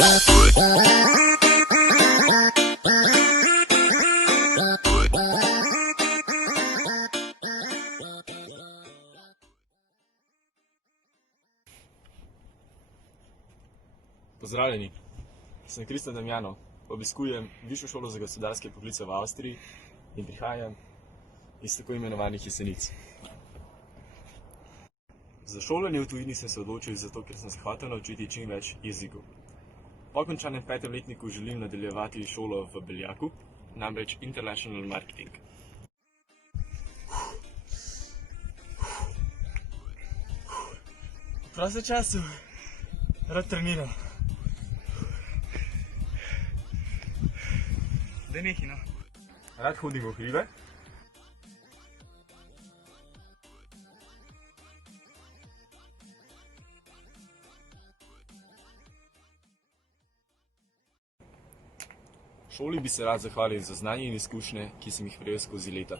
Pozdravljeni, sem Kristjan Damjanov, obiskujem Višjo šolo za gospodarske poklice v Avstriji in prihajam iz tako imenovanih Jesenic. Za šolanje v tujini sem se odločil zato, ker sem se hotel naučiti čim več jezikov. Po končanem 5. letniku želim nadaljevati šolo v Beljaku, namreč International Marketing. V prostem času rad treniram. Daj nekaj, no. Rad hodim v hribe. Šoli bi se rad zahvalil za znanje in izkušnje, ki sem jih prejel skozi leta.